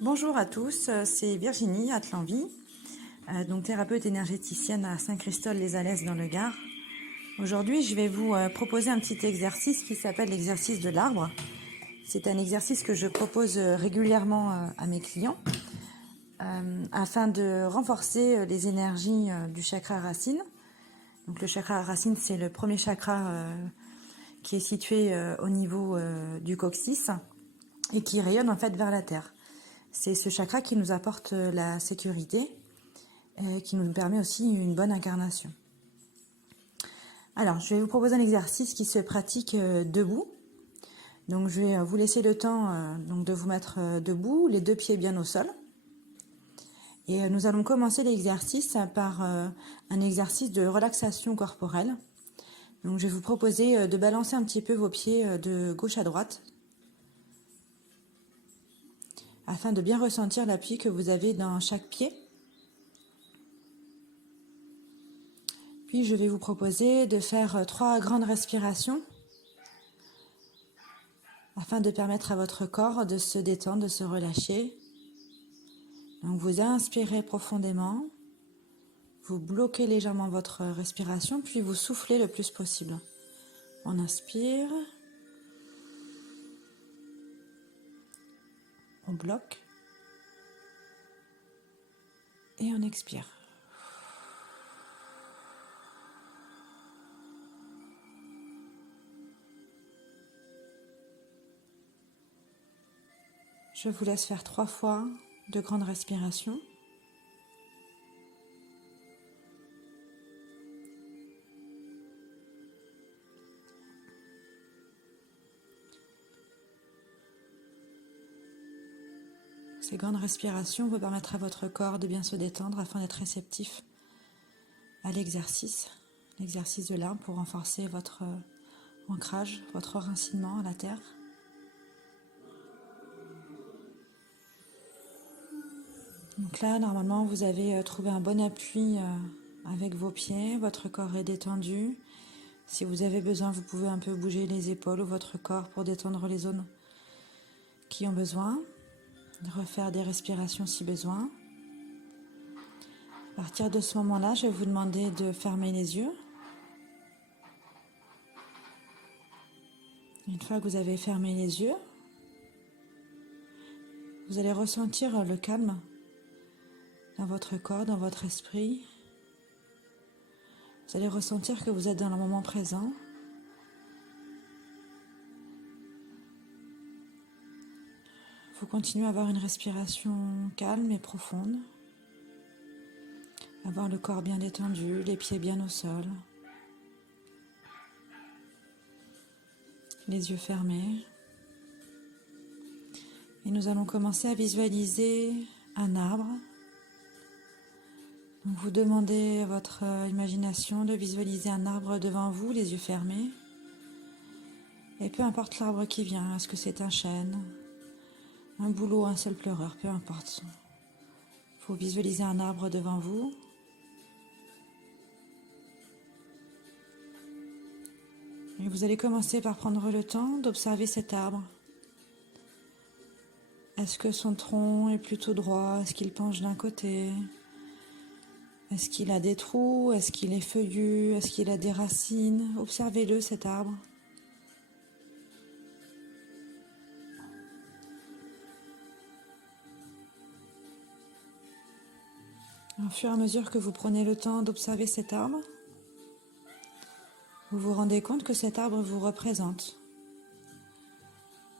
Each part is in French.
Bonjour à tous, c'est Virginie Atlanvie, donc thérapeute énergéticienne à Saint-Christol-les-Alès dans le Gard. Aujourd'hui, je vais vous proposer un petit exercice qui s'appelle l'exercice de l'arbre. C'est un exercice que je propose régulièrement à mes clients afin de renforcer les énergies du chakra racine. Donc le chakra racine, c'est le premier chakra qui est situé au niveau du coccyx et qui rayonne en fait vers la terre. C'est ce chakra qui nous apporte la sécurité, qui nous permet aussi une bonne incarnation. Alors, je vais vous proposer un exercice qui se pratique debout. Donc, je vais vous laisser le temps donc de vous mettre debout, les deux pieds bien au sol. Et nous allons commencer l'exercice par un exercice de relaxation corporelle. Donc, je vais vous proposer de balancer un petit peu vos pieds de gauche à droite, afin de bien ressentir l'appui que vous avez dans chaque pied. Puis je vais vous proposer de faire 3 grandes respirations afin de permettre à votre corps de se détendre, de se relâcher. Donc vous inspirez profondément, vous bloquez légèrement votre respiration, puis vous soufflez le plus possible. On inspire, on bloque et on expire. Je vous laisse faire 3 fois de grandes respirations. Ces grandes respirations vont permettre à votre corps de bien se détendre afin d'être réceptif à l'exercice de l'arbre pour renforcer votre ancrage, votre enracinement à la terre. Donc là, normalement, vous avez trouvé un bon appui avec vos pieds, votre corps est détendu. Si vous avez besoin, vous pouvez un peu bouger les épaules ou votre corps pour détendre les zones qui ont besoin. Refaire des respirations si besoin. À partir de ce moment-là, je vais vous demander de fermer les yeux. Une fois que vous avez fermé les yeux, vous allez ressentir le calme dans votre corps, dans votre esprit. Vous allez ressentir que vous êtes dans le moment présent. Vous continuez à avoir une respiration calme et profonde. Avoir le corps bien détendu, les pieds bien au sol. Les yeux fermés. Et nous allons commencer à visualiser un arbre. Donc vous demandez à votre imagination de visualiser un arbre devant vous, les yeux fermés. Et peu importe l'arbre qui vient, est-ce que c'est un chêne, un bouleau, un seul pleureur, peu importe. Il faut visualiser un arbre devant vous. Et vous allez commencer par prendre le temps d'observer cet arbre. Est-ce que son tronc est plutôt droit? Est-ce qu'il penche d'un côté? Est-ce qu'il a des trous? Est-ce qu'il est feuillu? Est-ce qu'il a des racines? Observez-le, cet arbre. Au fur et à mesure que vous prenez le temps d'observer cet arbre, vous vous rendez compte que cet arbre vous représente.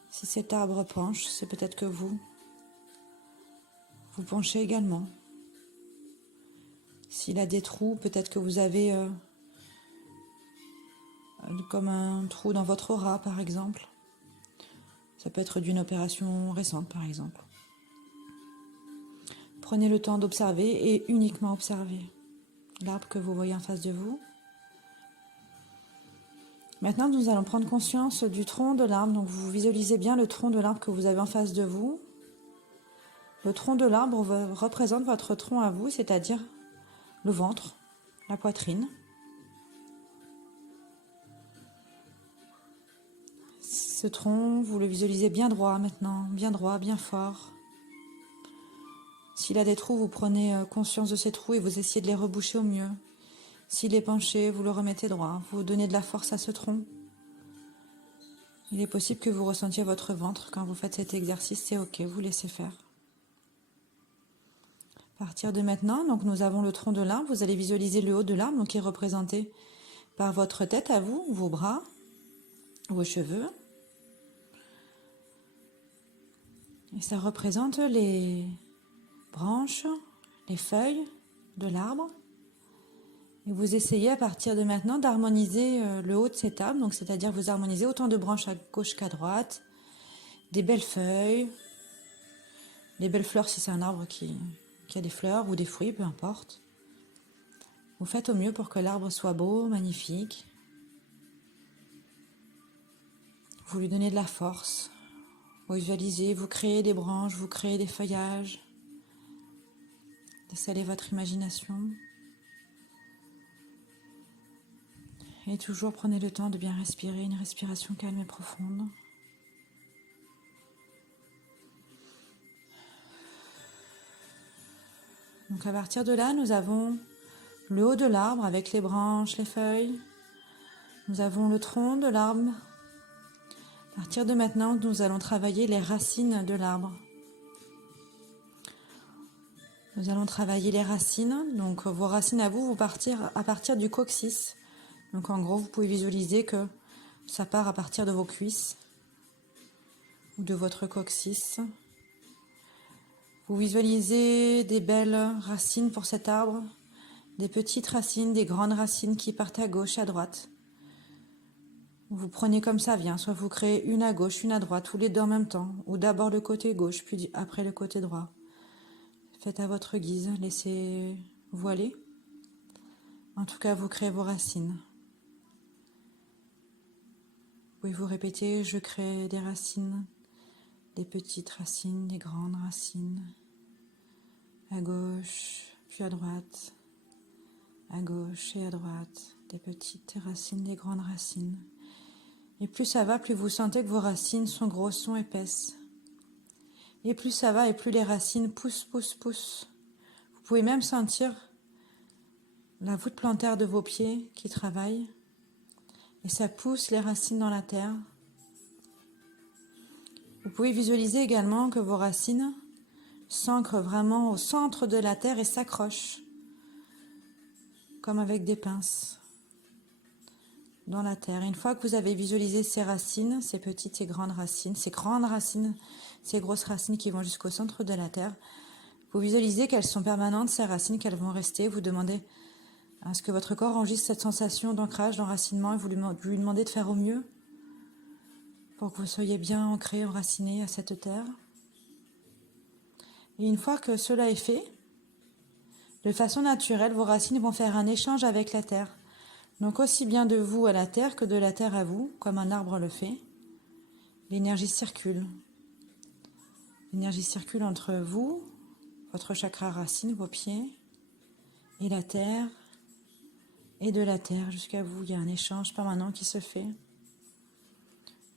Si cet arbre penche, c'est peut-être que vous penchez également. S'il a des trous, peut-être que vous avez comme un trou dans votre aura, par exemple. Ça peut être d'une opération récente, par exemple. Prenez le temps d'observer et uniquement observer l'arbre que vous voyez en face de vous. Maintenant, nous allons prendre conscience du tronc de l'arbre. Donc, vous visualisez bien le tronc de l'arbre que vous avez en face de vous. Le tronc de l'arbre représente votre tronc à vous, c'est-à-dire le ventre, la poitrine. Ce tronc, vous le visualisez bien droit maintenant, bien droit, bien fort. S'il a des trous, vous prenez conscience de ces trous et vous essayez de les reboucher au mieux. S'il est penché, vous le remettez droit. Vous donnez de la force à ce tronc. Il est possible que vous ressentiez votre ventre quand vous faites cet exercice. C'est ok, vous laissez faire. À partir de maintenant, donc nous avons le tronc de l'arbre. Vous allez visualiser le haut de l'arbre, donc qui est représenté par votre tête à vous, vos bras, vos cheveux. Et ça représente les branches, les feuilles de l'arbre. Et vous essayez à partir de maintenant d'harmoniser le haut de cet arbre, donc c'est-à-dire vous harmonisez autant de branches à gauche qu'à droite, des belles feuilles, des belles fleurs si c'est un arbre qui a des fleurs ou des fruits, peu importe. Vous faites au mieux pour que l'arbre soit beau, magnifique. Vous lui donnez de la force. Vous visualisez, vous créez des branches, vous créez des feuillages. Laissez aller votre imagination. Et toujours prenez le temps de bien respirer, une respiration calme et profonde. Donc à partir de là, nous avons le haut de l'arbre avec les branches, les feuilles. Nous avons le tronc de l'arbre. À partir de maintenant, nous allons travailler les racines de l'arbre. Nous allons travailler les racines. Donc vos racines à vous, vous partir à partir du coccyx. Donc en gros, vous pouvez visualiser que ça part à partir de vos cuisses ou de votre coccyx. Vous visualisez des belles racines pour cet arbre, des petites racines, des grandes racines qui partent à gauche, à droite. Vous prenez comme ça vient, soit vous créez une à gauche, une à droite, ou les deux en même temps, ou d'abord le côté gauche, puis après le côté droit. Faites à votre guise, laissez-vous aller. En tout cas, vous créez vos racines. Vous pouvez vous répéter, je crée des racines, des petites racines, des grandes racines, à gauche, puis à droite, à gauche et à droite, des petites racines, des grandes racines. Et plus ça va, plus vous sentez que vos racines sont grosses, sont épaisses. Et plus ça va, et plus les racines poussent, poussent, poussent. Vous pouvez même sentir la voûte plantaire de vos pieds qui travaille. Et ça pousse les racines dans la terre. Vous pouvez visualiser également que vos racines s'ancrent vraiment au centre de la terre et s'accrochent, comme avec des pinces, dans la terre. Une fois que vous avez visualisé ces racines, ces petites et grandes racines, ces grosses racines qui vont jusqu'au centre de la terre, vous visualisez qu'elles sont permanentes, ces racines, qu'elles vont rester. Vous demandez à ce que votre corps enregistre cette sensation d'ancrage, d'enracinement, et vous lui demandez de faire au mieux pour que vous soyez bien ancré, enraciné à cette terre. Et une fois que cela est fait, de façon naturelle, vos racines vont faire un échange avec la terre. Donc aussi bien de vous à la terre que de la terre à vous, comme un arbre le fait. L'énergie circule. L'énergie circule entre vous, votre chakra racine, vos pieds, et la terre, et de la terre jusqu'à vous. Il y a un échange permanent qui se fait.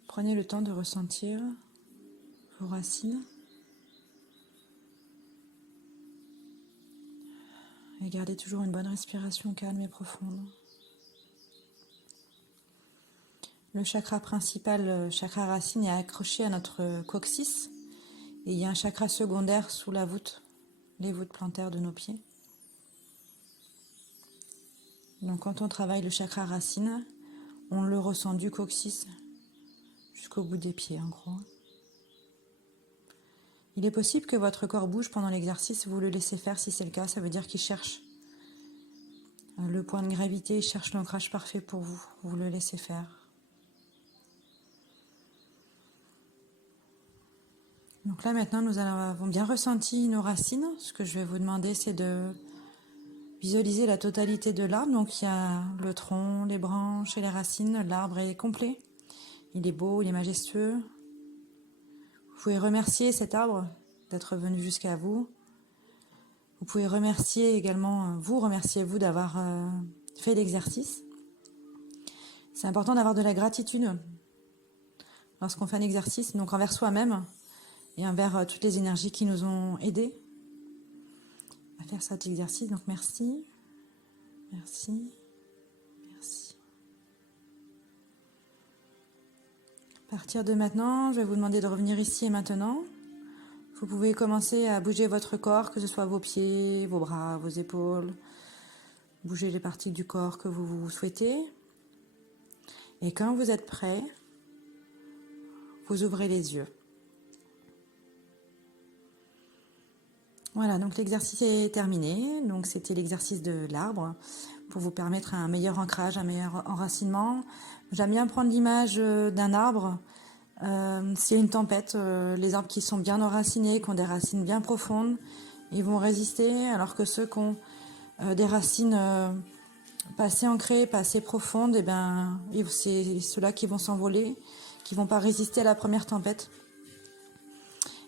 Prenez le temps de ressentir vos racines. Et gardez toujours une bonne respiration calme et profonde. Le chakra principal, le chakra racine, est accroché à notre coccyx. Et il y a un chakra secondaire sous la voûte, les voûtes plantaires de nos pieds. Donc quand on travaille le chakra racine, on le ressent du coccyx jusqu'au bout des pieds en gros. Il est possible que votre corps bouge pendant l'exercice, vous le laissez faire si c'est le cas, ça veut dire qu'il cherche le point de gravité, il cherche l'ancrage parfait pour vous, vous le laissez faire. Donc là maintenant nous avons bien ressenti nos racines, ce que je vais vous demander c'est de visualiser la totalité de l'arbre, donc il y a le tronc, les branches et les racines, l'arbre est complet, il est beau, il est majestueux. Vous pouvez remercier cet arbre d'être venu jusqu'à vous. Vous pouvez remercier également, remerciez-vous d'avoir fait l'exercice. C'est important d'avoir de la gratitude lorsqu'on fait un exercice, donc envers soi-même et envers toutes les énergies qui nous ont aidés. faire cet exercice. Donc merci, merci, merci. À partir de maintenant, je vais vous demander de revenir ici et maintenant. Vous pouvez commencer à bouger votre corps, que ce soit vos pieds, vos bras, vos épaules. Bougez les parties du corps que vous souhaitez. Et quand vous êtes prêt, vous ouvrez les yeux. Voilà, donc l'exercice est terminé. Donc c'était l'exercice de l'arbre pour vous permettre un meilleur ancrage, un meilleur enracinement. J'aime bien prendre l'image d'un arbre. C'est une tempête. Les arbres qui sont bien enracinés, qui ont des racines bien profondes, ils vont résister, alors que ceux qui ont des racines pas assez ancrées, pas assez profondes, et c'est ceux-là qui vont s'envoler, qui vont pas résister à la première tempête.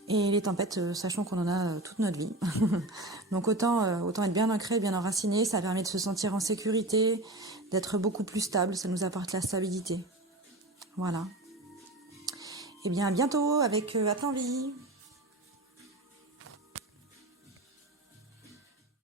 Et les tempêtes, sachons qu'on en a toute notre vie. Donc autant être bien ancré, bien enraciné, ça permet de se sentir en sécurité, d'être beaucoup plus stable, ça nous apporte la stabilité. Voilà. Et bien à bientôt avec Atlan Vie.